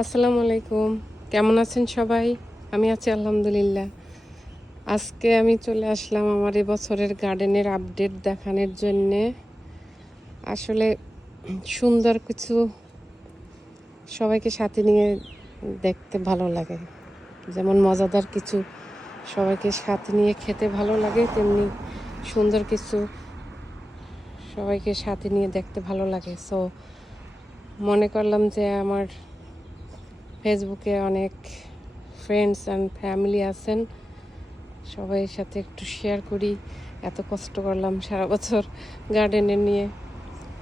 আসসালামু আলাইকুম, কেমন আছেন সবাই? আমি আছি আলহামদুলিল্লাহ। আজকে আমি চলে আসলাম আমার এবছরের গার্ডেনের আপডেট দেখানোর জন্যে। আসলে সুন্দর কিছু সবাইকে সাথে নিয়ে দেখতে ভালো লাগে। যেমন মজাদার কিছু সবাইকে সাথে নিয়ে খেতে ভালো লাগে, তেমনি সুন্দর কিছু সবাইকে সাথে নিয়ে দেখতে ভালো লাগে। সো মনে করলাম যে আমার ফেসবুকে অনেক ফ্রেন্ডস অ্যান্ড ফ্যামিলি আছেন, সবাইয়ের সাথে একটু শেয়ার করি। এত কষ্ট করলাম সারা বছর গার্ডেনে নিয়ে।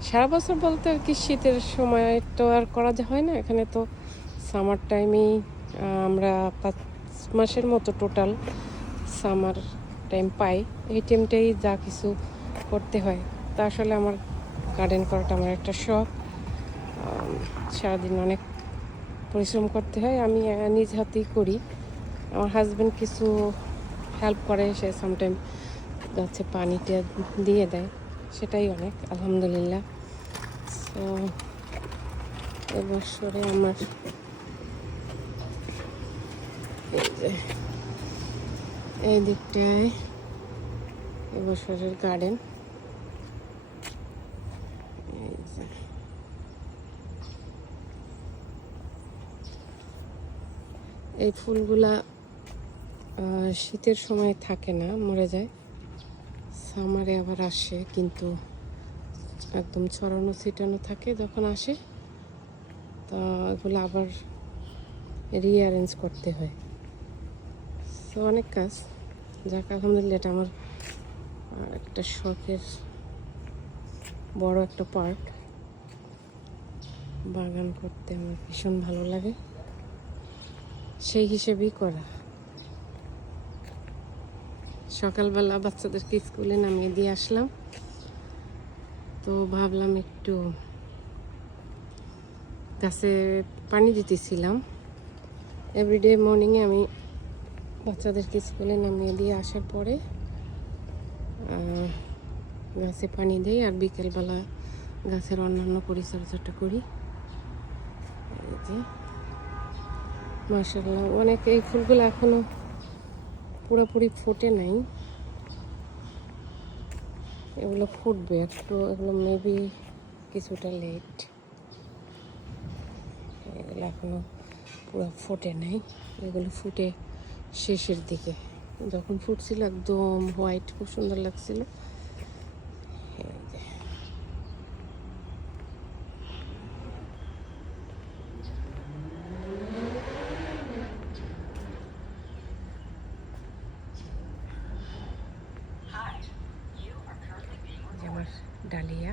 সারা বছর বলতে আর কি, শীতের সময় তো আর করা হয় না। এখানে তো সামার টাইমেই আমরা 5 মাসের মতো টোটাল সামার টাইম পাই। এই টাইমটাই যা কিছু করতে হয়। তা আসলে আমার গার্ডেন করাটা আমার একটা শখ। সারাদিন অনেক পরিশ্রম করতে হয়, আমি নিজ হাতেই করি। আমার হাজব্যান্ড কিছু হেল্প করে, সে সামটাইম গাছে পানিটা দিয়ে দেয়, সেটাই অনেক আলহামদুলিল্লাহ। সো এবছরে আমার এই যে এই দিকটায় এবছরের গার্ডেন, এই যে এই ফুলগুলা শীতের সময় থাকে না, মরে যায়। সামারে আবার আসে, কিন্তু একদম ছড়ানো ছিটানো থাকে। যখন আসে তা এগুলো আবার রিঅ্যারেঞ্জ করতে হয়। তো অনেক কাজ, যাক আলহামদুলিল্লাহ, এটা আমার একটা শখের বড় একটা পার্ট। বাগান করতে আমার ভীষণ ভালো লাগে, সেই হিসেবেই করা। সকালবেলা বাচ্চাদেরকে স্কুলে নামিয়ে দিয়ে আসলাম, তো ভাবলাম একটু গাছে পানি দিতেছিলাম। এভরিডে মর্নিংয়ে আমি বাচ্চাদেরকে স্কুলে নামিয়ে দিয়ে আসার পরে গাছে পানি দিই, আর বিকেলবেলা গাছের অন্যান্য পরিচর্যাটা করি। এই যে মাশাআল্লাহ, অনেক এই ফুলগুলো এখনো পুরোপুরি ফোটে নাই, এগুলো ফুটবে একটু, এগুলো মেবি কিছুটা লেট। এগুলো এখনো পুরো ফোটে নাই, এগুলো ফুটে শেষের দিকে। যখন ফুটছিল একদম হোয়াইট, খুব সুন্দর লাগছিল। আমার ডালিয়া,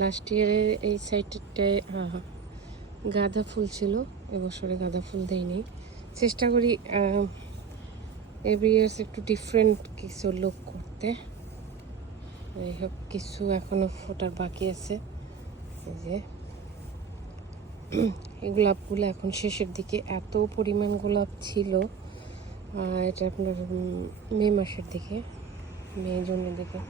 লাস্ট ইয়ারে এই সাইডটায় গাঁদা ফুল ছিল, এবছরে গাঁদা ফুল দেয়নি। চেষ্টা করি এভরি ইয়ার্স একটু ডিফারেন্ট কিছু লুক করতে। যাই হোক, কিছু এখনো ফোটার বাকি আছে। এই যে এই গোলাপগুলো এখন শেষের দিকে, এত পরিমাণ গোলাপ ছিল। এটা আপনার মে মাসের দিকে, মে জুনের দিকে।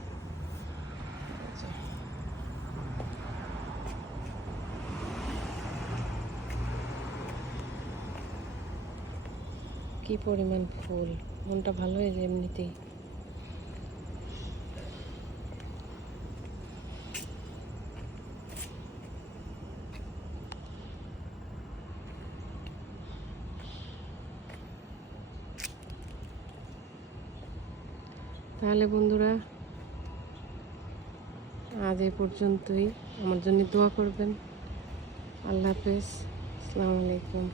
কি পরিমাণ ফুল, মনটা ভালো হয়ে যায় এমনিতেই। তাহলে বন্ধুরা, আজ এই পর্যন্তই। আমার জন্য দোয়া করবেন। আল্লাহ হাফেজ, আসসালামু আলাইকুম।